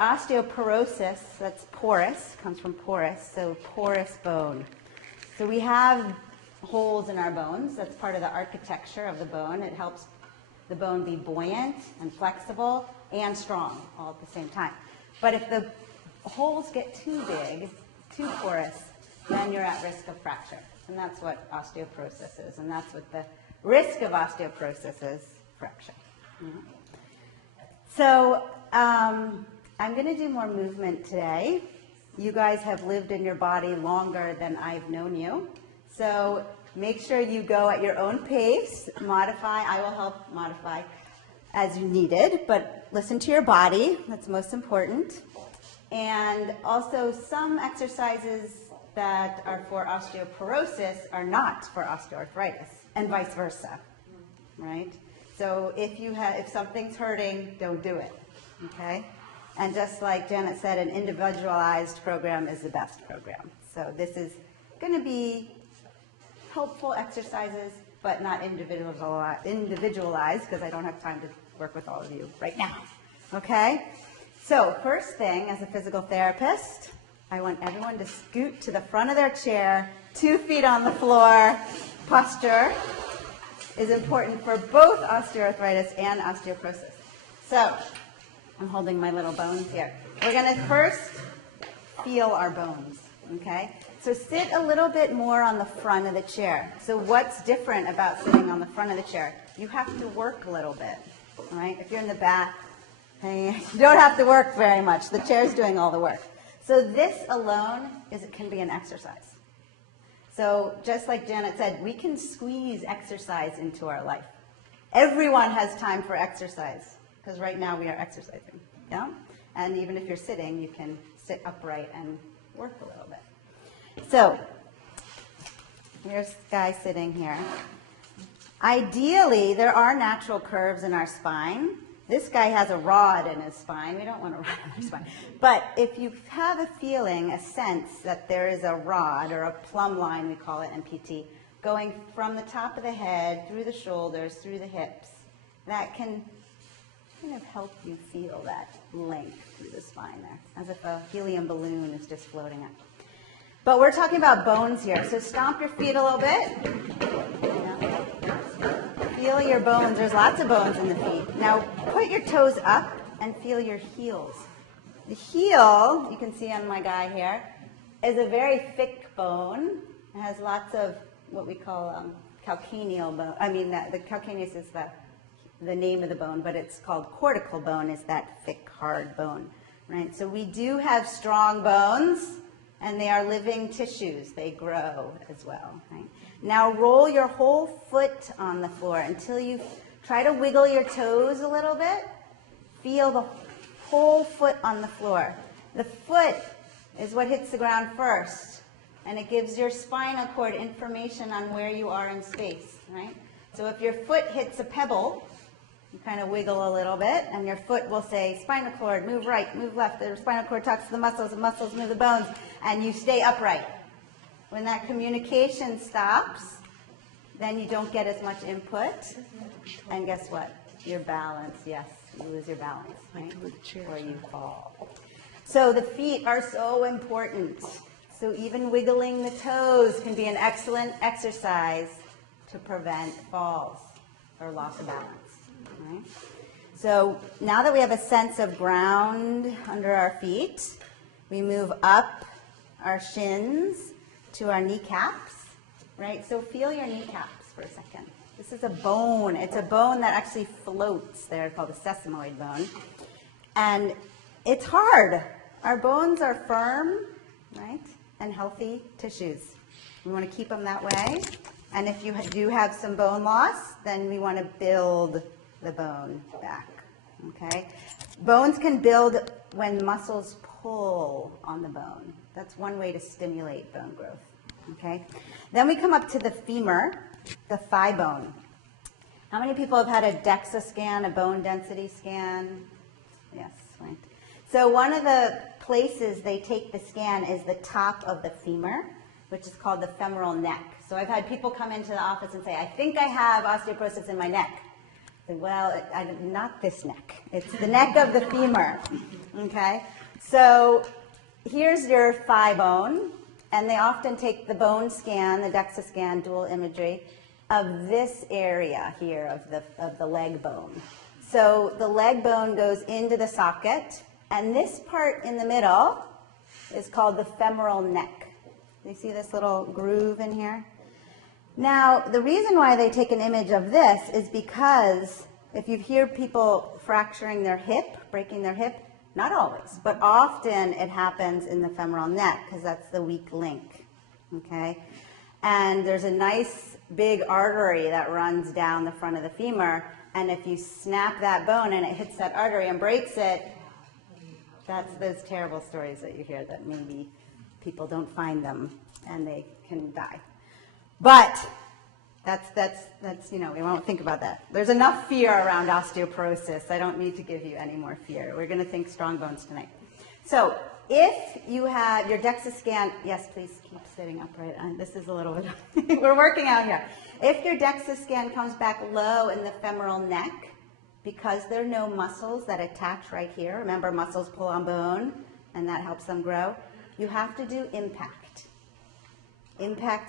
osteoporosis, that's porous, comes from porous, so porous bone. So we have holes in our bones. That's part of the architecture of the bone. It helps the bone be buoyant and flexible and strong all at the same time. But if the holes get too big, too porous, then you're at risk of fracture. And that's what osteoporosis is. And that's what the risk of osteoporosis is, fracture. Mm-hmm. So I'm going to do more movement today. You guys have lived in your body longer than I've known you. So make sure you go at your own pace, modify. I will help modify as you needed, but listen to your body. That's most important. And also some exercises that are for osteoporosis are not for osteoarthritis, and vice versa, right? So if something's hurting, don't do it, okay? And just like Janet said, an individualized program is the best program. So this is going to be helpful exercises, but not individualized, because I don't have time to work with all of you right now, okay? So first thing, as a physical therapist, I want everyone to scoot to the front of their chair, 2 feet on the floor. Posture is important for both osteoarthritis and osteoporosis. So I'm holding my little bones here. We're going to first feel our bones, okay? So sit a little bit more on the front of the chair. So what's different about sitting on the front of the chair? You have to work a little bit, right? If you're in the back, you don't have to work very much. The chair's doing all the work. So this alone can be an exercise. So just like Janet said, we can squeeze exercise into our life. Everyone has time for exercise, because right now we are exercising, yeah? And even if you're sitting, you can sit upright and work a little bit. So here's the guy sitting here. Ideally, there are natural curves in our spine. This guy has a rod in his spine. We don't want a rod in our spine. But if you have a feeling, a sense that there is a rod, or a plumb line, we call it in PT, going from the top of the head, through the shoulders, through the hips, that can kind of help you feel that length through the spine there, as if a helium balloon is just floating up. But we're talking about bones here, so stomp your feet a little bit. Feel your bones. There's lots of bones in the feet. Now put your toes up and feel your heels. The heel, you can see on my guy here, is a very thick bone. It has lots of what we call calcaneal bone. I mean, the calcaneus is the name of the bone, but it's called cortical bone, is that thick, hard bone, right? So we do have strong bones, and they are living tissues. They grow as well, right? Now roll your whole foot on the floor until you try to wiggle your toes a little bit. Feel the whole foot on the floor. The foot is what hits the ground first, and it gives your spinal cord information on where you are in space, right? So if your foot hits a pebble, you kind of wiggle a little bit, and your foot will say, spinal cord, move right, move left. The spinal cord talks to the muscles move the bones, and you stay upright. When that communication stops, then you don't get as much input, and guess what? Your balance, yes, you lose your balance, right? Or you fall. So the feet are so important. So even wiggling the toes can be an excellent exercise to prevent falls or loss of balance, right? So now that we have a sense of ground under our feet, we move up our shins to our kneecaps, right? So feel your kneecaps for a second. This is a bone. It's a bone that actually floats there, called the sesamoid bone. And it's hard. Our bones are firm, right? And healthy tissues. We want to keep them that way. And if you do have some bone loss, then we want to build the bone back, okay? Bones can build when muscles pull on the bone. That's one way to stimulate bone growth, okay? Then we come up to the femur, the thigh bone. How many people have had a DEXA scan, a bone density scan? Yes, right. So one of the places they take the scan is the top of the femur, which is called the femoral neck. So I've had people come into the office and say, I think I have osteoporosis in my neck. Well, not this neck. It's the neck of the femur, okay? So here's your thigh bone, and they often take the bone scan, the DEXA scan, dual imagery, of this area here of the leg bone. So the leg bone goes into the socket, and this part in the middle is called the femoral neck. You see this little groove in here? Now, the reason why they take an image of this is because if you hear people fracturing their hip, breaking their hip, not always, but often it happens in the femoral neck because that's the weak link, okay? And there's a nice big artery that runs down the front of the femur, and if you snap that bone and it hits that artery and breaks it, that's those terrible stories that you hear that maybe people don't find them and they can die. But that's we won't think about that. There's enough fear around osteoporosis. I don't need to give you any more fear. We're going to think strong bones tonight. So if you have your DEXA scan, yes, please keep sitting upright. This is a little bit, we're working out here. If your DEXA scan comes back low in the femoral neck, because there are no muscles that attach right here, remember muscles pull on bone and that helps them grow, you have to do impact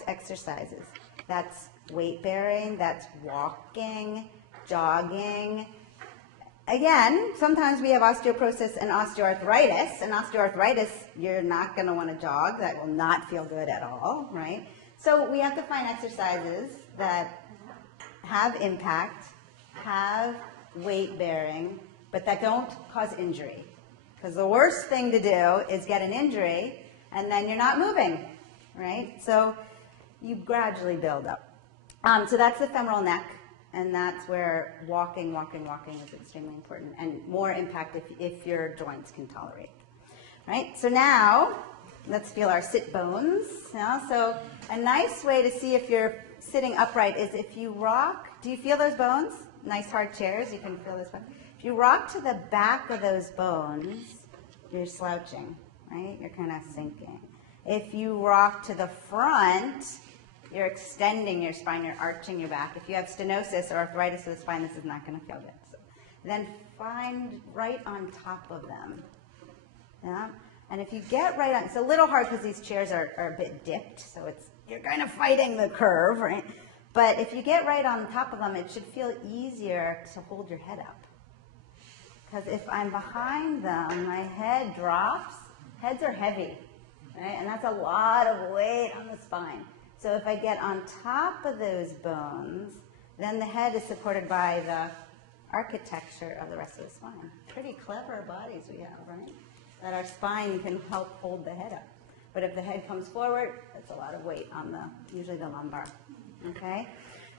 exercises. That's weight bearing, that's walking, jogging. Again, sometimes we have osteoporosis and osteoarthritis. And osteoarthritis, you're not going to want to jog. That will not feel good at all, right? So we have to find exercises that have impact, have weight bearing, but that don't cause injury. Because the worst thing to do is get an injury and then you're not moving, right? So you gradually build up. So that's the femoral neck, and that's where walking is extremely important, and more impact if your joints can tolerate. Right? So now, let's feel our sit bones. So a nice way to see if you're sitting upright is if you rock. Do you feel those bones? Nice hard chairs, you can feel this one. If you rock to the back of those bones, you're slouching, right? You're kind of sinking. If you rock to the front, you're extending your spine, you're arching your back. If you have stenosis or arthritis of the spine, this is not going to feel good. So then find right on top of them. Yeah? And if you get right on, it's a little hard because these chairs are a bit dipped, so you're kind of fighting the curve, right? But if you get right on top of them, it should feel easier to hold your head up. Because if I'm behind them, my head drops. Heads are heavy, right? And that's a lot of weight on the spine. So if I get on top of those bones, then the head is supported by the architecture of the rest of the spine. Pretty clever bodies we have, right? That our spine can help hold the head up. But if the head comes forward, that's a lot of weight on usually the lumbar. Okay?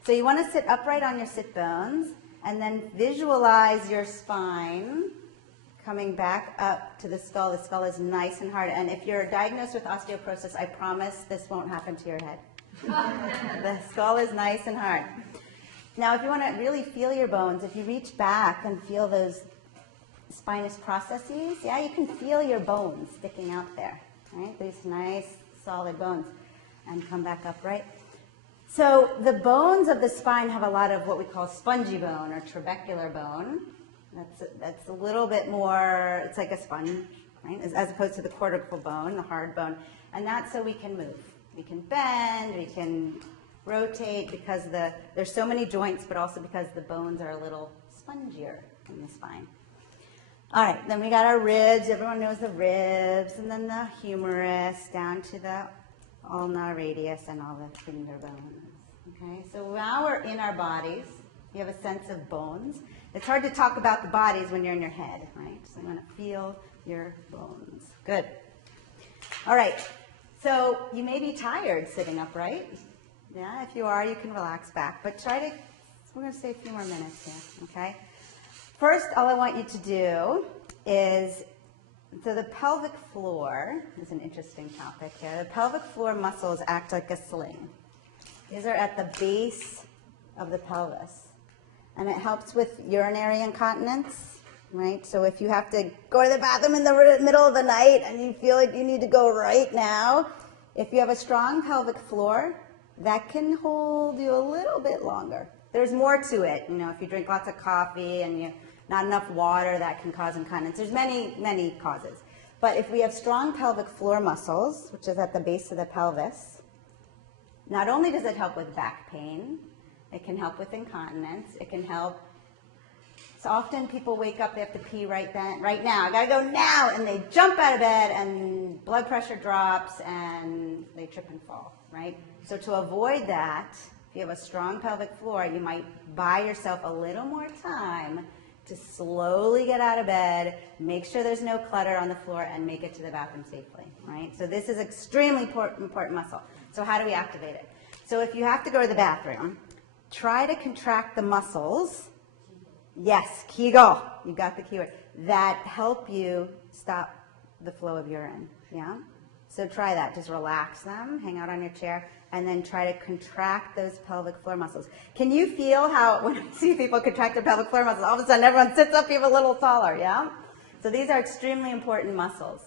So you want to sit upright on your sit bones, and then visualize your spine coming back up to the skull. The skull is nice and hard. And if you're diagnosed with osteoporosis, I promise this won't happen to your head. The skull is nice and hard. Now, if you want to really feel your bones, if you reach back and feel those spinous processes, yeah, you can feel your bones sticking out there, right? These nice, solid bones. And come back upright. So the bones of the spine have a lot of what we call spongy bone or trabecular bone. That's a little bit more, it's like a sponge, right? As opposed to the cortical bone, the hard bone. And that's so we can move. We can bend, we can rotate because there's so many joints, but also because the bones are a little spongier in the spine. All right, then we got our ribs. Everyone knows the ribs, and then the humerus down to the ulnar radius and all the finger bones. Okay, so now we're in our bodies. You have a sense of bones. It's hard to talk about the bodies when you're in your head, right? So you want to feel your bones. Good. All right. So you may be tired sitting upright. Yeah, if you are, you can relax back. But we're going to stay a few more minutes here, okay? First, all I want you to do is, so the pelvic floor is an interesting topic here. The pelvic floor muscles act like a sling. These are at the base of the pelvis. And it helps with urinary incontinence, right? So if you have to go to the bathroom in the middle of the night and you feel like you need to go right now, if you have a strong pelvic floor, that can hold you a little bit longer. There's more to it. You know, if you drink lots of coffee and you not enough water, that can cause incontinence. There's many, many causes. But if we have strong pelvic floor muscles, which is at the base of the pelvis, not only does it help with back pain, it can help with incontinence. It can help. So often people wake up, they have to pee right now. I gotta go now, and they jump out of bed, and blood pressure drops, and they trip and fall, right? So to avoid that, if you have a strong pelvic floor, you might buy yourself a little more time to slowly get out of bed, make sure there's no clutter on the floor, and make it to the bathroom safely, right? So this is extremely important muscle. So how do we activate it? So if you have to go to the bathroom, try to contract the muscles. Yes, Kegel, you got the keyword, that help you stop the flow of urine, yeah? So try that, just relax them, hang out on your chair, and then try to contract those pelvic floor muscles. Can you feel how, when I see people contract their pelvic floor muscles, all of a sudden everyone sits up even a little taller, yeah? So these are extremely important muscles.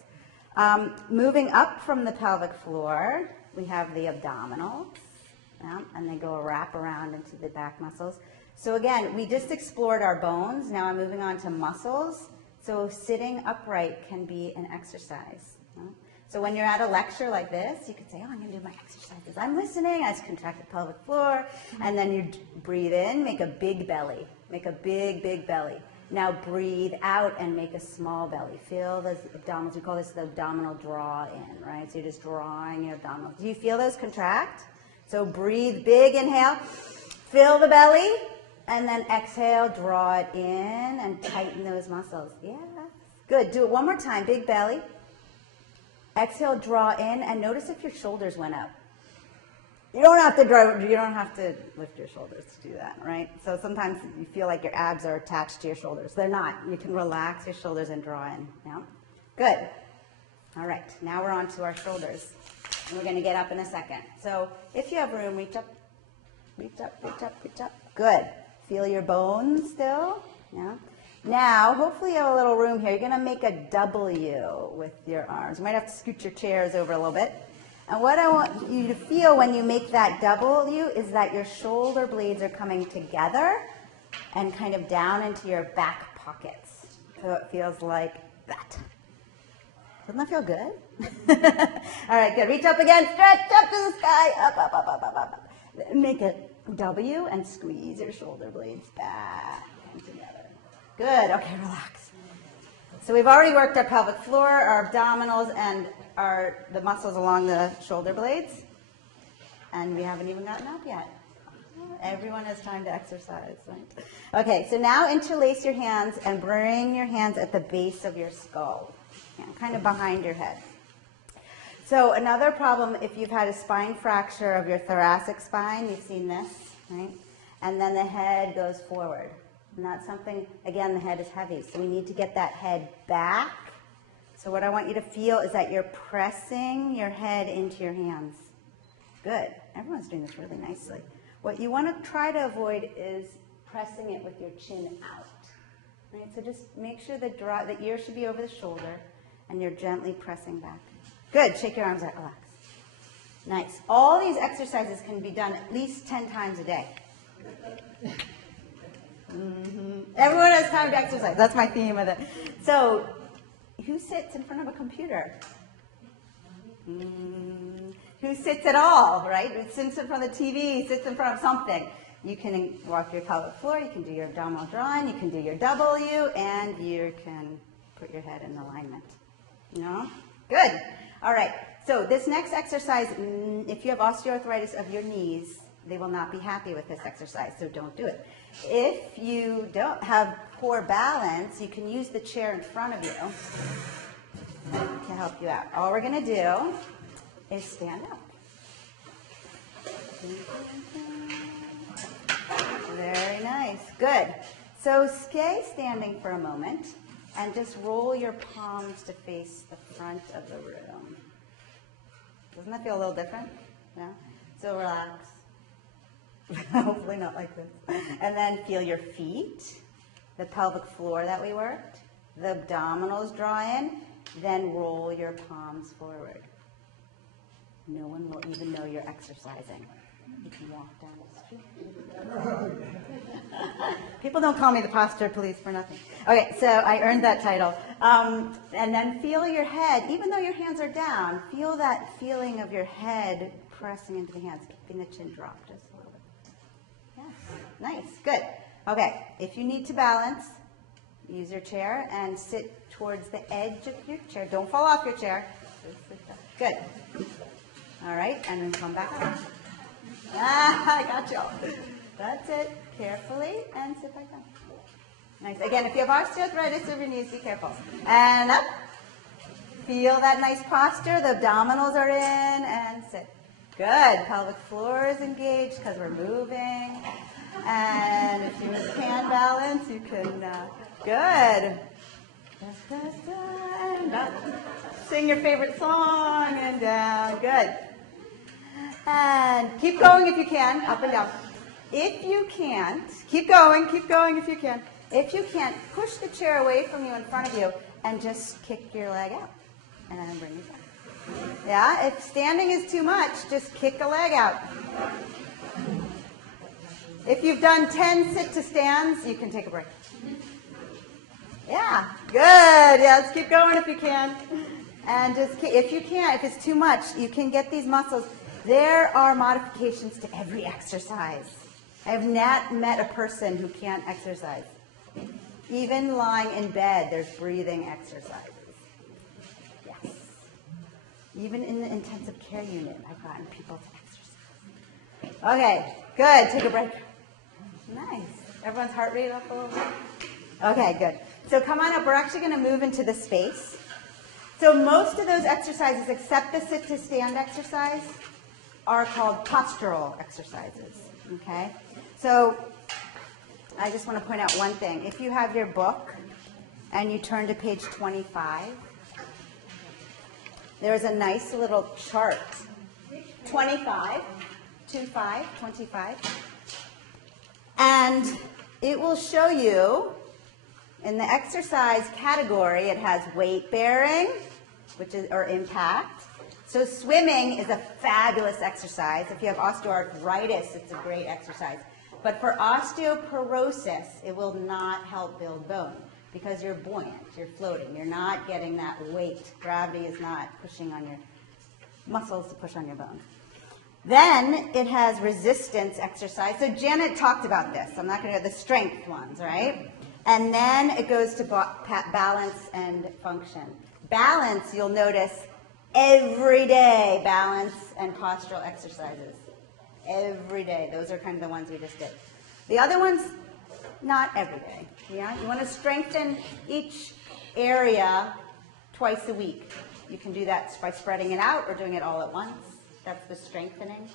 Moving up from the pelvic floor, we have the abdominals, yeah? And they go wrap around into the back muscles. So again, we just explored our bones. Now I'm moving on to muscles. So sitting upright can be an exercise. So when you're at a lecture like this, you could say, oh, I'm going to do my exercises. I'm listening. I just contract the pelvic floor. And then you breathe in, make a big belly. Make a big, big belly. Now breathe out and make a small belly. Feel those abdominals. We call this the abdominal draw in, right? So you're just drawing your abdominals. Do you feel those contract? So breathe big, inhale. Fill the belly. And then exhale, draw it in and tighten those muscles. Yeah, good. Do it one more time. Big belly. Exhale, draw in, and notice if your shoulders went up. You don't have to lift your shoulders to do that, right? So sometimes you feel like your abs are attached to your shoulders. They're not. You can relax your shoulders and draw in. Yeah? Good. All right. Now we're on to our shoulders. And we're going to get up in a second. So if you have room, reach up, reach up, reach up, reach up. Good. Feel your bones still. Yeah. Now, hopefully you have a little room here. You're going to make a W with your arms. You might have to scoot your chairs over a little bit. And what I want you to feel when you make that W is that your shoulder blades are coming together and kind of down into your back pockets. So it feels like that. Doesn't that feel good? All right, good. Reach up again. Stretch up to the sky. Up, up, up, up, up, up. Make a W and squeeze your shoulder blades back and together. Good. Okay, relax. So we've already worked our pelvic floor, our abdominals, and the muscles along the shoulder blades. And we haven't even gotten up yet. Everyone has time to exercise, right? Okay, so now interlace your hands and bring your hands at the base of your skull, kind of behind your head. So another problem, if you've had a spine fracture of your thoracic spine, you've seen this, right? And then the head goes forward. And that's something, again, the head is heavy, so we need to get that head back. So what I want you to feel is that you're pressing your head into your hands. Good. Everyone's doing this really nicely. What you want to try to avoid is pressing it with your chin out. Right? So just make sure the ear should be over the shoulder, and you're gently pressing back. Good. Shake your arms out. Relax. Nice. All these exercises can be done at least 10 times a day. Mm-hmm. Everyone has time to exercise. That's my theme of it. So, who sits in front of a computer? Who sits at all, right? Who sits in front of the TV, sits in front of something. You can walk your pelvic floor, you can do your abdominal drawing, you can do your W, and you can put your head in alignment. You know? Good. All right. So this next exercise, if you have osteoarthritis of your knees, they will not be happy with this exercise, so don't do it. If you don't have poor balance, you can use the chair in front of you to help you out. All we're going to do is stand up. Very nice. Good. So stay standing for a moment and just roll your palms to face the front of the room. Doesn't that feel a little different? Yeah? So relax. Hopefully not like this. And then feel your feet, the pelvic floor that we worked, the abdominals draw in, then roll your palms forward. No one will even know you're exercising. You can walk down the street. People don't call me the posture police for nothing. Okay, so I earned that title. And then feel your head, even though your hands are down, feel that feeling of your head pressing into the hands, keeping the chin dropped just a little bit. Yes, nice, good. Okay, if you need to balance, use your chair and sit towards the edge of your chair. Don't fall off your chair. Good. All right, and then come back up. I got you. That's it. Carefully, and sit back down. Nice. Again, if you have osteoarthritis of your knees, be careful. And up. Feel that nice posture. The abdominals are in, and sit. Good. Pelvic floor is engaged because we're moving. And if you can balance, you can, good. And up. Sing your favorite song, and down. Good. And keep going if you can, up and down. If you can't, keep going if you can. If you can't, push the chair away from you in front of you and just kick your leg out. And then bring it back. Yeah, if standing is too much, just kick a leg out. If you've done 10 sit to stands, you can take a break. Yeah, good. Yeah, let's keep going if you can. And just, if you can't, if it's too much, you can get these muscles. There are modifications to every exercise. I have not met a person who can't exercise. Even lying in bed, there's breathing exercises. Yes. Even in the intensive care unit, I've gotten people to exercise. Okay, good. Take a break. Nice. Everyone's heart rate up a little bit? Okay, good. So come on up. We're actually going to move into the space. So most of those exercises, except the sit to stand exercise, are called postural exercises. Okay? So I just want to point out one thing. If you have your book and you turn to page 25, there's a nice little chart. 25. And it will show you in the exercise category, it has weight bearing, which is, or impact. So swimming is a fabulous exercise. If you have osteoarthritis, it's a great exercise. But for osteoporosis, it will not help build bone because you're buoyant, you're floating, you're not getting that weight. Gravity is not pushing on your muscles to push on your bone. Then it has resistance exercise. So Janet talked about this. I'm not going to go the strength ones, right? And then it goes to balance and function. Balance, you'll notice, every day, balance and postural exercises. Every day. Those are kind of the ones we just did. The other ones, not every day. Yeah? You want to strengthen each area twice a week. You can do that by spreading it out or doing it all at once. That's the strengthening.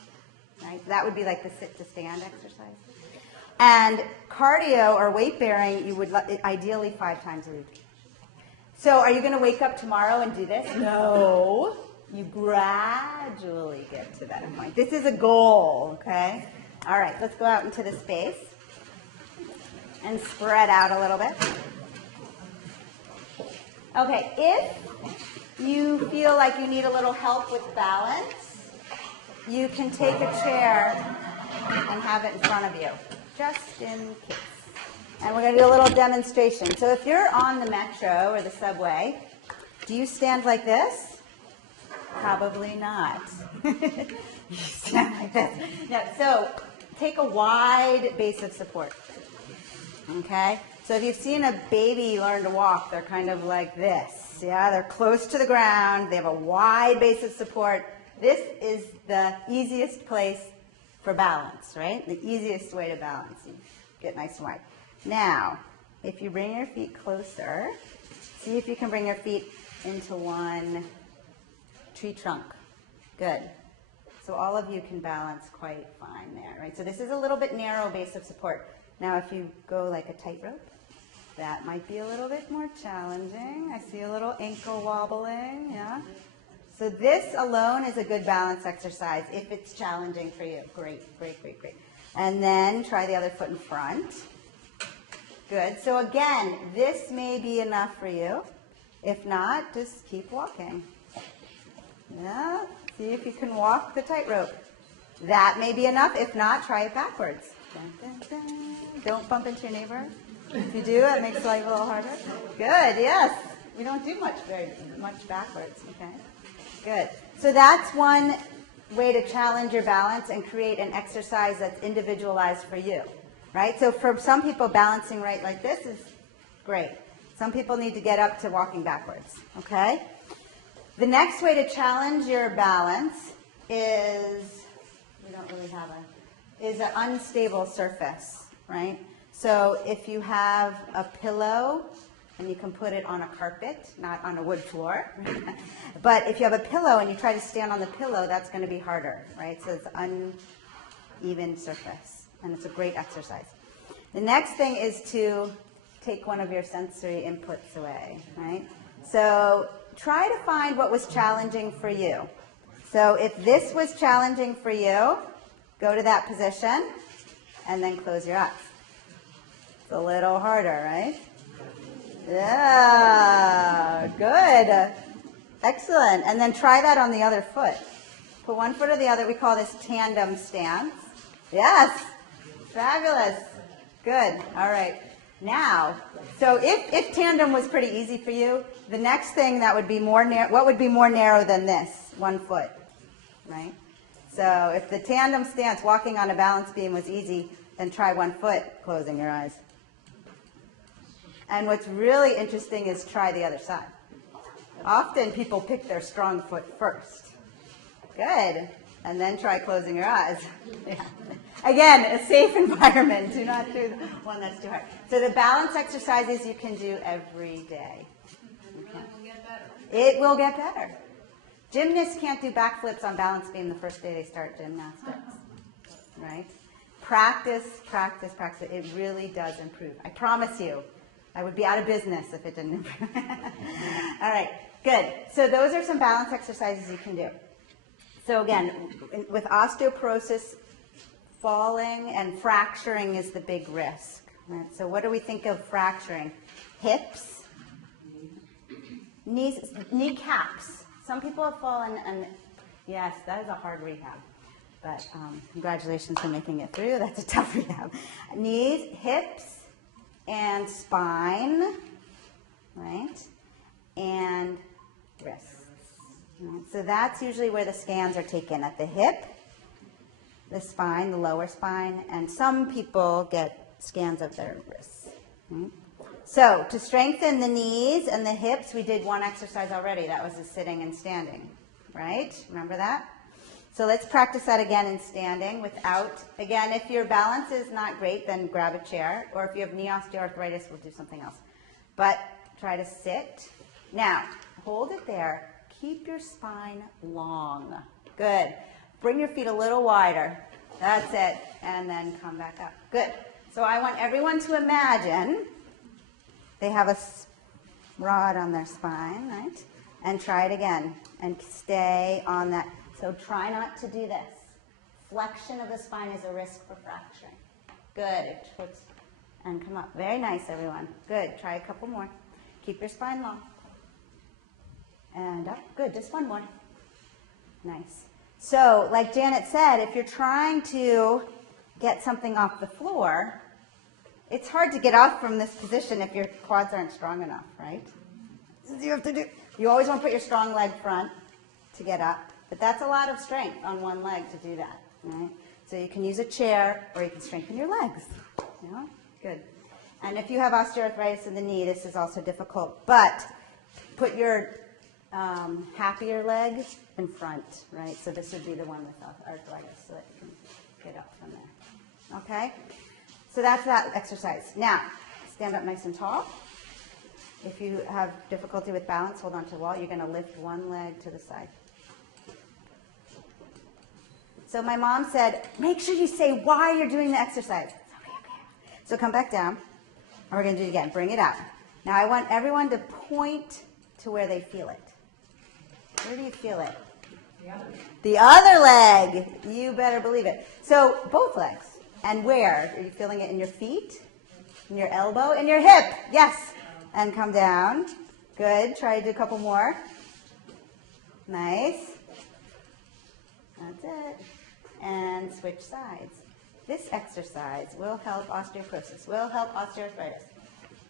Right? That would be like the sit to stand exercise. And cardio or weight bearing, you would ideally 5 times a week. So are you going to wake up tomorrow and do this? No. You gradually get to that point. This is a goal, okay? All right, let's go out into the space and spread out a little bit. Okay, if you feel like you need a little help with balance, you can take a chair and have it in front of you, just in case. And we're going to do a little demonstration. So if you're on the metro or the subway, do you stand like this? Probably not. You stand like this. No, so take a wide base of support. Okay? So if you've seen a baby learn to walk, they're kind of like this. Yeah, they're close to the ground. They have a wide base of support. This is the easiest place for balance, right? The easiest way to balance. You get nice and wide. Now, if you bring your feet closer, see if you can bring your feet into one tree trunk. Good. So all of you can balance quite fine there, right? So this is a little bit narrow base of support. Now if you go like a tightrope, that might be a little bit more challenging. I see a little ankle wobbling, yeah? So this alone is a good balance exercise if it's challenging for you. Great, great, great, great. And then try the other foot in front. Good. So again, this may be enough for you. If not, just keep walking. Yeah. See if you can walk the tightrope. That may be enough. If not, try it backwards. Dun, dun, dun. Don't bump into your neighbor. If you do, it makes life a little harder. Good, yes. We don't do very much backwards, okay? Good. So that's one way to challenge your balance and create an exercise that's individualized for you, right? So for some people, balancing right like this is great. Some people need to get up to walking backwards, okay? The next way to challenge your balance is, we don't really have is an unstable surface, right? So if you have a pillow, and you can put it on a carpet, not on a wood floor. But if you have a pillow and you try to stand on the pillow, that's going to be harder, right? So it's uneven surface, and it's a great exercise. The next thing is to take one of your sensory inputs away, right? So try to find what was challenging for you. So if this was challenging for you, go to that position and then close your eyes. It's a little harder, right? Yeah, good. Excellent. And then try that on the other foot. Put one foot or the other. We call this tandem stance. Yes. Fabulous. Good. All right. Now, so if tandem was pretty easy for you, the next thing that would be more narrow, what would be more narrow than this? 1 foot, right? So if the tandem stance, walking on a balance beam, was easy, then try 1 foot, closing your eyes. And what's really interesting is try the other side. Often people pick their strong foot first. Good. And then try closing your eyes. Yeah. Again, a safe environment. Do not do one that's too hard. So the balance exercises you can do every day. Okay. It will get better. Gymnasts can't do backflips on balance beam the first day they start gymnastics. Right? Practice, practice, practice. It really does improve. I promise you. I would be out of business if it didn't improve. All right, good. So those are some balance exercises you can do. So again, with osteoporosis, falling and fracturing is the big risk. Right? So what do we think of fracturing? Hips, knees, kneecaps. Some people have fallen, and yes, that is a hard rehab. But congratulations for making it through. That's a tough rehab. Knees, hips, and spine, right, and wrists. Right? So that's usually where the scans are taken, at the hip, the spine, the lower spine, and some people get scans of their wrists. Right? So to strengthen the knees and the hips, we did one exercise already. That was the sitting and standing, right? Remember that? So let's practice that again in standing without, again, if your balance is not great, then grab a chair. Or if you have knee osteoarthritis, we'll do something else. But try to sit. Now, hold it there. Keep your spine long. Good. Bring your feet a little wider. That's it. And then come back up. Good. So I want everyone to imagine they have a rod on their spine, right? And try it again. And stay on that. So try not to do this. Flexion of the spine is a risk for fracturing. Good. And come up. Very nice, everyone. Good. Try a couple more. Keep your spine long. And up. Good. Just one more. Nice. So, like Janet said, if you're trying to get something off the floor, it's hard to get off from this position if your quads aren't strong enough, right? You always want to put your strong leg front to get up. But that's a lot of strength on one leg to do that, right? So you can use a chair or you can strengthen your legs. Yeah? Good. And if you have osteoarthritis in the knee, this is also difficult. But put your happier leg in front, right? So this would be the one with arthritis, so that you can get up from there. Okay? So that's that exercise. Now, stand up nice and tall. If you have difficulty with balance, hold on to the wall. You're going to lift one leg to the side. So my mom said, make sure you say why you're doing the exercise. Okay. So come back down. And we're going to do it again. Bring it out. Now I want everyone to point to where they feel it. Where do you feel it? The other leg. You better believe it. So both legs. And where? Are you feeling it in your feet? In your elbow? In your hip? Yes. And come down. Good. Try to do a couple more. Nice. That's it. and switch sides. This exercise will help osteoporosis, will help osteoarthritis.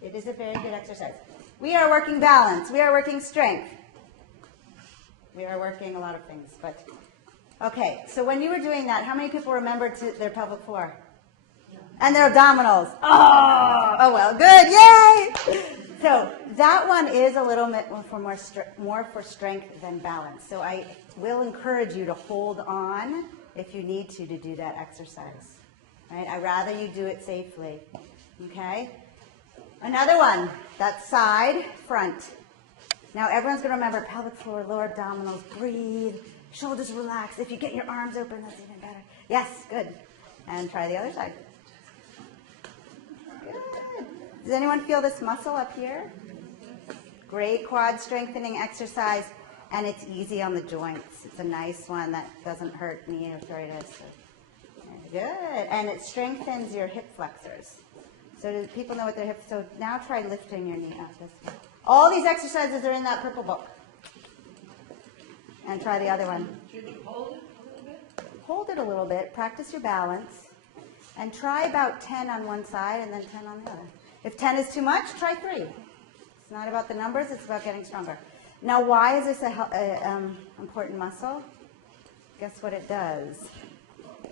It is a very good exercise. We are working balance. We are working strength. We are working a lot of things. But okay, so when you were doing that, how many people remembered their pelvic floor? And their abdominals. Oh well, good, yay! So that one is a little bit more for strength than balance. So I will encourage you to hold on if you need to do that exercise. Right? I'd rather you do it safely. Okay? Another one, that side, front. Now everyone's going to remember pelvic floor, lower abdominals, breathe, shoulders relax. If you get your arms open, that's even better. Yes, good. And try the other side. Good. Does anyone feel this muscle up here? Great quad strengthening exercise, and it's easy on the joints. It's a nice one that doesn't hurt knee arthritis. Good. And it strengthens your hip flexors. So do people know what their hips? So now try lifting your knee up this way. All these exercises are in that purple book. And try the other one. Should you hold it a little bit? Hold it a little bit. Practice your balance. And try about 10 on one side and then 10 on the other. If 10 is too much, try 3. It's not about the numbers. It's about getting stronger. Now, why is this an important muscle? Guess what it does?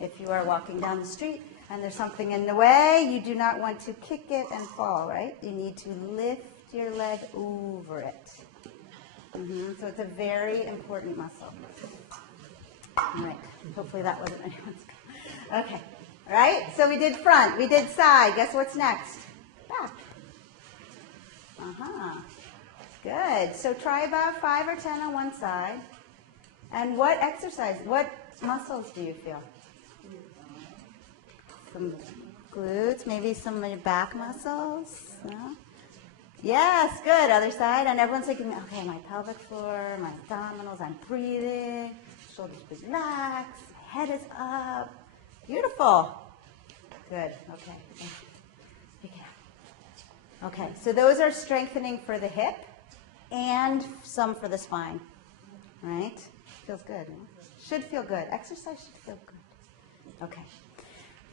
If you are walking down the street and there's something in the way, you do not want to kick it and fall, right? You need to lift your leg over it. So it's a very important muscle. All right. Hopefully that wasn't anyone's. Okay. All right. So we did front. We did side. Guess what's next? Back. Good. So try about 5 or 10 on one side. And what exercise, what muscles do you feel? Some glutes, maybe some of your back muscles. No? Yes, good. Other side. And everyone's thinking, okay, my pelvic floor, my abdominals, I'm breathing, shoulders relax, head is up. Beautiful. Good. Okay. Okay, so those are strengthening for the hip and some for the spine. Right? Feels good. Should feel good. Exercise should feel good. Okay.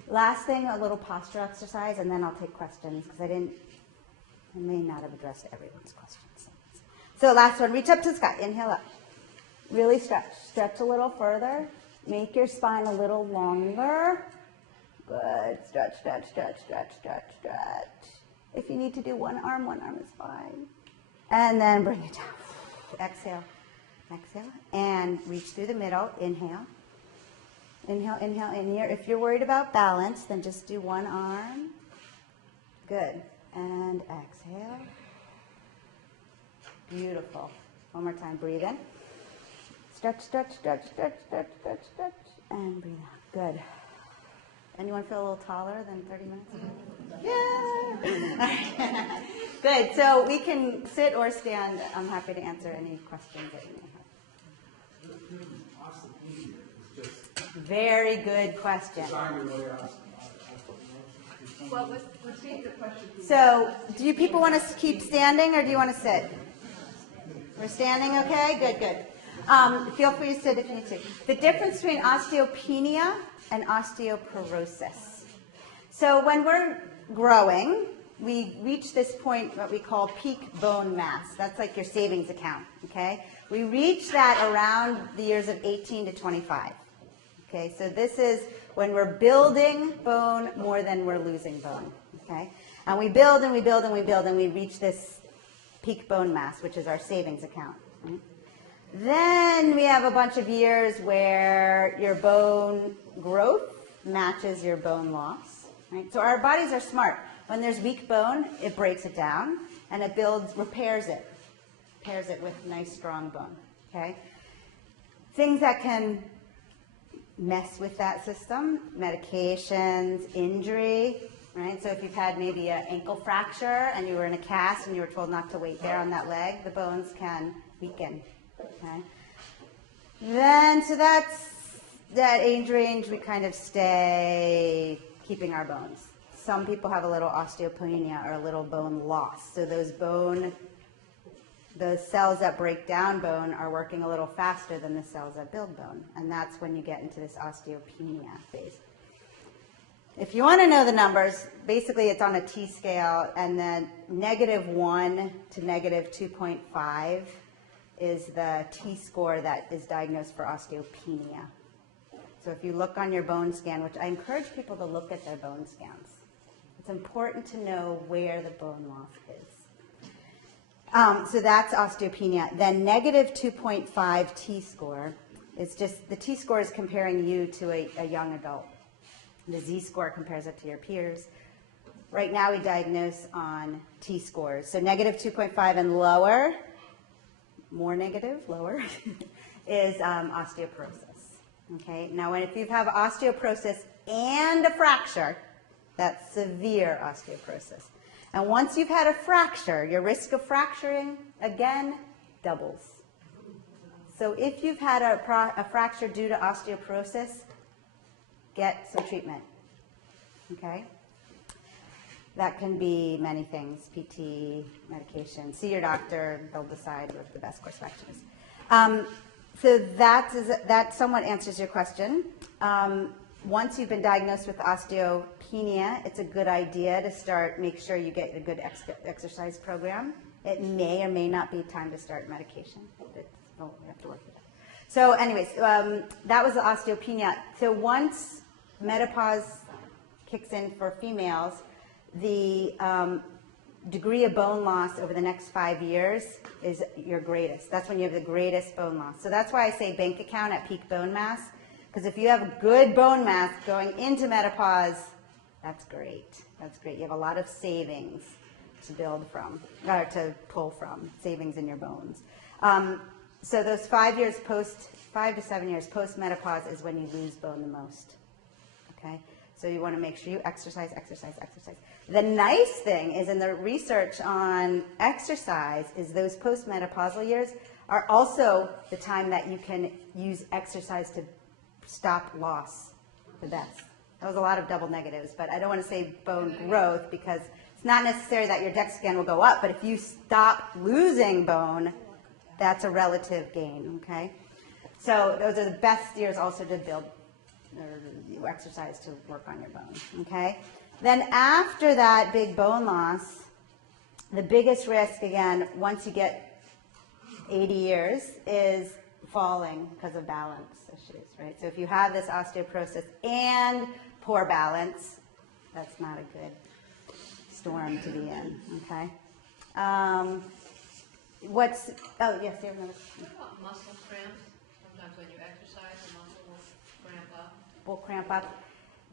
Last thing, a little posture exercise, and then I'll take questions because I may not have addressed everyone's questions. So last one, reach up to the sky. Inhale up. Really stretch. Stretch a little further. Make your spine a little longer. Good. Stretch, stretch, stretch, stretch, stretch, stretch. If you need to do one arm is fine. And then bring it down. Exhale. Exhale. And reach through the middle. Inhale. Inhale, inhale, in here. If you're worried about balance, then just do one arm. Good. And exhale. Beautiful. One more time. Breathe in. Stretch, stretch, stretch, stretch, stretch, stretch, stretch. And breathe out. Good. Anyone feel a little taller than 30 minutes ago? Yeah. Good. So we can sit or stand. I'm happy to answer any questions that you may have. Very good question. Well, let's take the question. So, do you people want to keep standing or do you want to sit? We're standing, okay? Good, good. Feel free to sit if you need to. The difference between osteopenia and osteoporosis. So when we're growing, we reach this point, what we call peak bone mass. That's like your savings account, okay? We reach that around the years of 18 to 25. Okay, so this is when we're building bone more than we're losing bone, okay? And we build and we build and we build and we reach this peak bone mass, which is our savings account. Right? Then we have a bunch of years where your bone growth matches your bone loss, right? So our bodies are smart. When there's weak bone, it breaks it down and it repairs it with nice strong bone, okay? Things that can mess with that system, medications, injury, right? So if you've had maybe an ankle fracture and you were in a cast and you were told not to weight bear on that leg, the bones can weaken, okay? Then, so that's that age range, we kind of stay keeping our bones. Some people have a little osteopenia or a little bone loss. So those bone the cells that break down bone are working a little faster than the cells that build bone. And that's when you get into this osteopenia phase. If you want to know the numbers, basically it's on a T scale, and then -1 to -2.5 is the T score that is diagnosed for osteopenia. So if you look on your bone scan, which I encourage people to look at their bone scans, it's important to know where the bone loss is. So that's osteopenia. Then -2.5 T score is just, the T score is comparing you to a young adult. The Z score compares it to your peers. Right now we diagnose on T scores. So -2.5 and lower, more negative, lower, is osteoporosis. Okay. Now if you have osteoporosis and a fracture, that's severe osteoporosis. And once you've had a fracture, your risk of fracturing, again, doubles. So if you've had a fracture due to osteoporosis, get some treatment. Okay? That can be many things, PT, medication. See your doctor, they'll decide what the best course of action is. So that somewhat answers your question. Once you've been diagnosed with osteopenia, it's a good idea to make sure you get a good exercise program. It may or may not be time to start medication. We have to work with it. So anyways, that was the osteopenia. So once menopause kicks in for females, the degree of bone loss over the next 5 years is your greatest. That's when you have the greatest bone loss. So that's why I say bank account at peak bone mass. Because if you have good bone mass going into menopause, that's great. That's great. You have a lot of savings to build from, or to pull from, savings in your bones. So those 5 to 7 years post-menopause is when you lose bone the most. Okay? So you want to make sure you exercise, exercise, exercise. The nice thing is in the research on exercise is those post-menopausal years are also the time that you can use exercise to stop loss the best. That was a lot of double negatives, but I don't want to say bone growth because it's not necessary that your DEXA scan will go up, but if you stop losing bone, that's a relative gain, okay? So those are the best years also to build or exercise to work on your bone, okay? Then after that big bone loss, the biggest risk, again, once you get 80 years, is falling because of balance issues, right? So if you have this osteoporosis and poor balance, that's not a good storm to be in, okay? Oh, yes, you have another question. What about muscle cramps? Sometimes when you exercise, the muscle will cramp up. Will cramp up.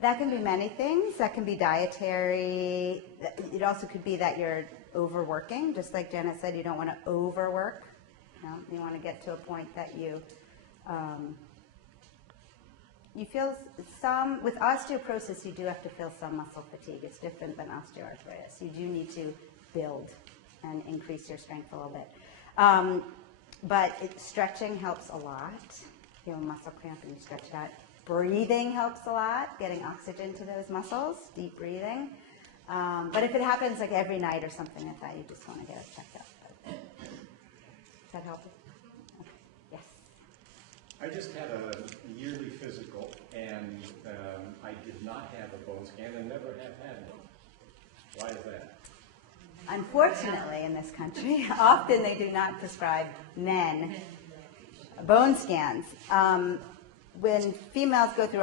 That can be many things. That can be dietary. It also could be that you're overworking. Just like Janet said, you don't want to overwork. You want to get to a point that you feel some, with osteoporosis, you do have to feel some muscle fatigue. It's different than osteoarthritis. You do need to build and increase your strength a little bit. But stretching helps a lot. You have a muscle cramp and you stretch it out. Breathing helps a lot, getting oxygen to those muscles, deep breathing. But if it happens like every night or something like that, you just want to get it checked out. Does that help? Okay. Yes. I just had a yearly physical, and I did not have a bone scan and never have had one. Why is that? Unfortunately, in this country, often they do not prescribe men bone scans. When females go through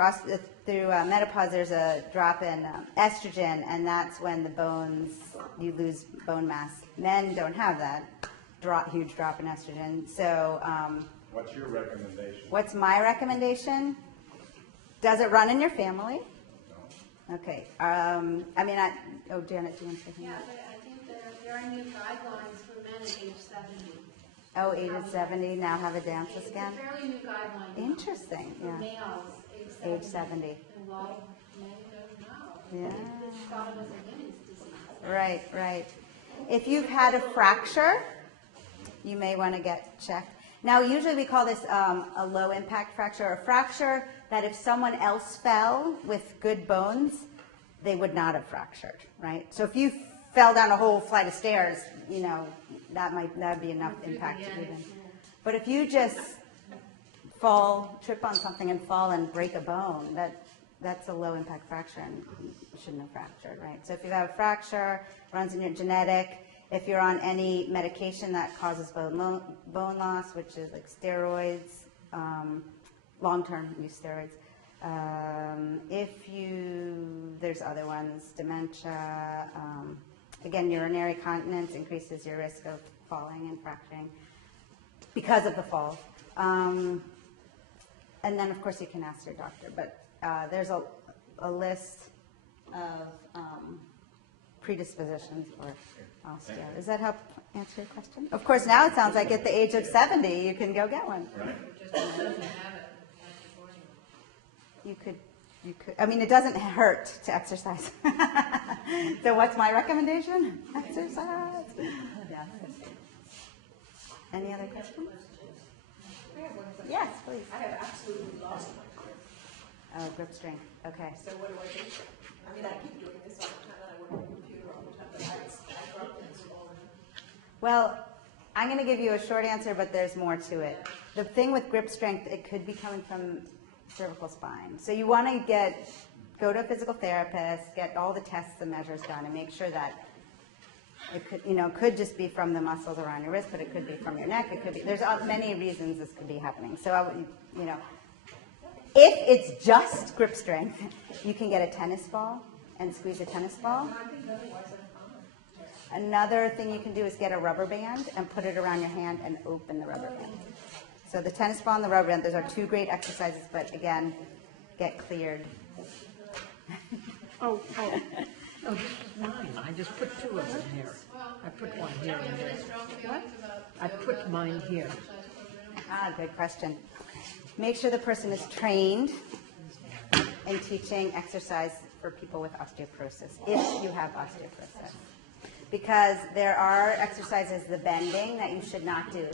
menopause, there's a drop in estrogen, and that's when you lose bone mass. Men don't have that huge drop in estrogen. So, what's your recommendation? What's my recommendation? Does it run in your family? No. Okay. Janet, do you want to say something? Yeah, but I think there are new guidelines for men at age 70. Oh, age of 70 now have a DANCA scan? It's a fairly new guideline. Interesting, For yeah. males, Age 70. And a lot of men don't know. Yeah. It's thought of as a women's disease. Right, right. If you've had a fracture, you may want to get checked. Now, usually we call this a low impact fracture, or a fracture that if someone else fell with good bones, they would not have fractured, right? So if you fell down a whole flight of stairs, you know, that'd be enough impact to even. But if you just trip on something and fall and break a bone, that's a low impact fracture and you shouldn't have fractured, right? So if you have a fracture, runs in your genetic, if you're on any medication that causes bone loss, which is like steroids, long-term use steroids. There's other ones, dementia, again, urinary continence increases your risk of falling and fracturing because of the fall. And then, of course, you can ask your doctor, but there's a list of predispositions for osteo. Does that help answer your question? Of course, now it sounds like at the age of 70, you can go get one. Right. Just doesn't have it, unfortunately. You could, I mean, it doesn't hurt to exercise. So what's my recommendation? Exercise. Yeah. Any other questions? Yes, please. I have absolutely lost my grip. Oh, grip strength. Okay. So what do I do? I mean, I keep doing this all the time, and I work on the computer all the time, but I dropped it all the time. Well, I'm going to give you a short answer, but there's more to it. The thing with grip strength, it could be coming from cervical spine. So you want to go to a physical therapist, get all the tests and measures done, and make sure that it could just be from the muscles around your wrist, but it could be from your neck. It could be. There's many reasons this could be happening. So if it's just grip strength, you can get a tennis ball and squeeze a tennis ball. Another thing you can do is get a rubber band and put it around your hand and open the rubber band. So the tennis ball and the rubber band, those are two great exercises, but again, get cleared. Oh, this is mine. I just put two of them here. I put one here and there. I put mine here. Good question. Make sure the person is trained in teaching exercise for people with osteoporosis, if you have osteoporosis. Because there are exercises, the bending, that you should not do,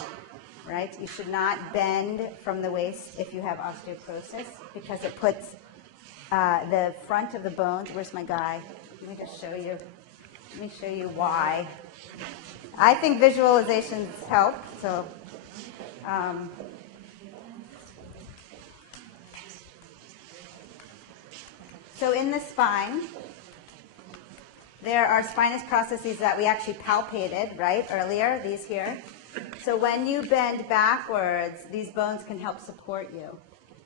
right? You should not bend from the waist if you have osteoporosis, because it puts the front of the bones. Where's my guy? Let me just show you. Let me show you why. I think visualizations help. So in the spine, there are spinous processes that we actually palpated, right, earlier, these here. So when you bend backwards, these bones can help support you.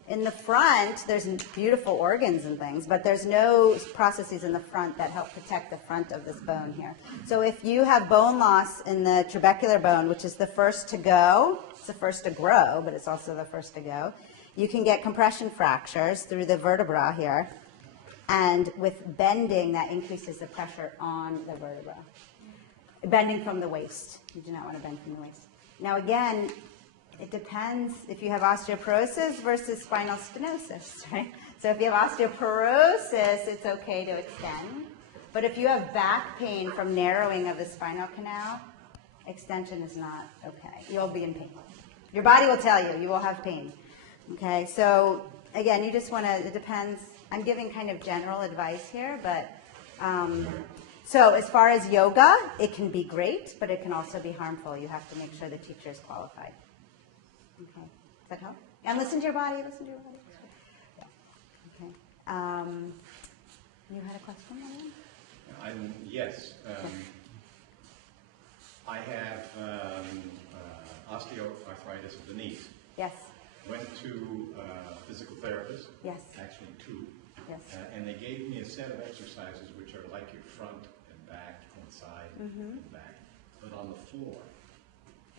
In the front, there's beautiful organs and things, but there's no processes in the front that help protect the front of this bone here. So if you have bone loss in the trabecular bone, which is the first to go, it's the first to grow, but it's also the first to go, you can get compression fractures through the vertebra here. And with bending, that increases the pressure on the vertebra. Bending from the waist. You do not want to bend from the waist. Now again, it depends if you have osteoporosis versus spinal stenosis, right? So if you have osteoporosis, it's okay to extend. But if you have back pain from narrowing of the spinal canal, extension is not okay. You'll be in pain. Your body will tell you, you will have pain. Okay, so again, you just want to, it depends. I'm giving kind of general advice here, but so as far as yoga, it can be great, but it can also be harmful. You have to make sure the teacher is qualified. Okay, does that help? And listen to your body, listen to your body. Yeah. Okay. You had a question, William? Yes. I have osteoarthritis of the knees. Yes. Went to a physical therapist. Yes. Actually two. Yes. And they gave me a set of exercises which are like your front and back and side and back, but on the floor.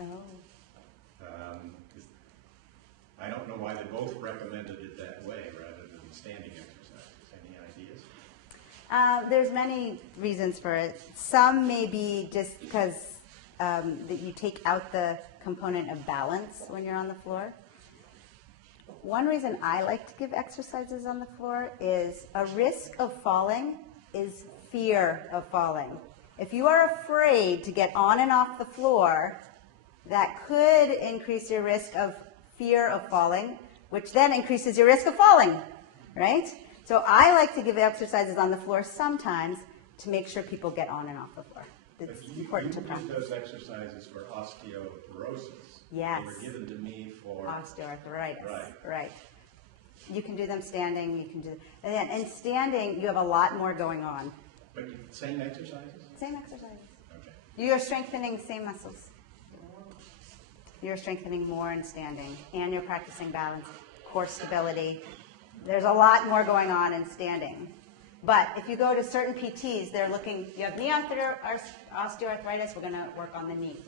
Oh. I don't know why they both recommended it that way rather than standing exercises. Any ideas? There's many reasons for it. Some may be just because that you take out the component of balance when you're on the floor. One reason I like to give exercises on the floor is a risk of falling is fear of falling. If you are afraid to get on and off the floor, that could increase your risk of fear of falling, which then increases your risk of falling, right? So I like to give exercises on the floor sometimes to make sure people get on and off the floor. It's But you important to did practice. those exercises for osteoporosis. Yes. They were given to me for, Osteoarthritis. Right. Right. You can do them standing. You can do, and then in standing, you have a lot more going on. but same exercises? Same exercises. Okay. You're strengthening the same muscles. You're strengthening more in standing, and you're practicing balance, core stability. There's a lot more going on in standing. But if you go to certain PTs, they're looking, you have knee osteoarthritis, we're going to work on the knee,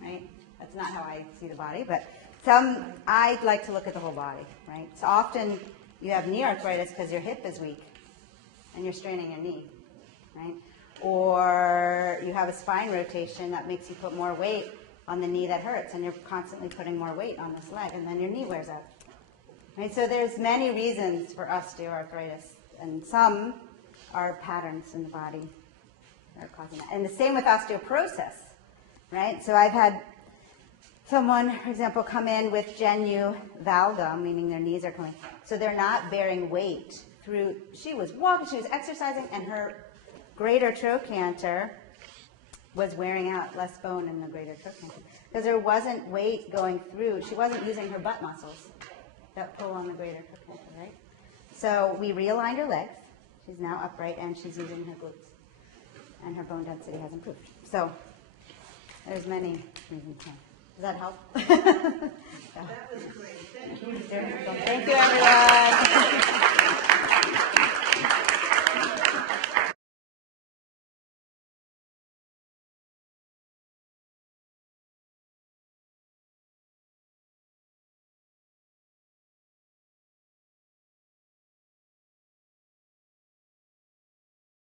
right? That's not how I see the body, but I like to look at the whole body, right? So often you have knee arthritis because your hip is weak and you're straining your knee, right? Or you have a spine rotation that makes you put more weight on the knee that hurts, and you're constantly putting more weight on this leg, and then your knee wears out. Right? So there's many reasons for osteoarthritis, and some are patterns in the body that are causing that. And the same with osteoporosis, right? So I've had someone, for example, come in with genu valgum, meaning their knees are coming. So they're not bearing weight through, she was walking, she was exercising, and her greater trochanter was wearing out, less bone in the greater trochanter. Because there wasn't weight going through. She wasn't using her butt muscles that pull on the greater trochanter, right? So we realigned her legs. She's now upright, and she's using her glutes. And her bone density has improved. So there's many reasons why. Does that help? That was great. Thank you. Thank you, everyone.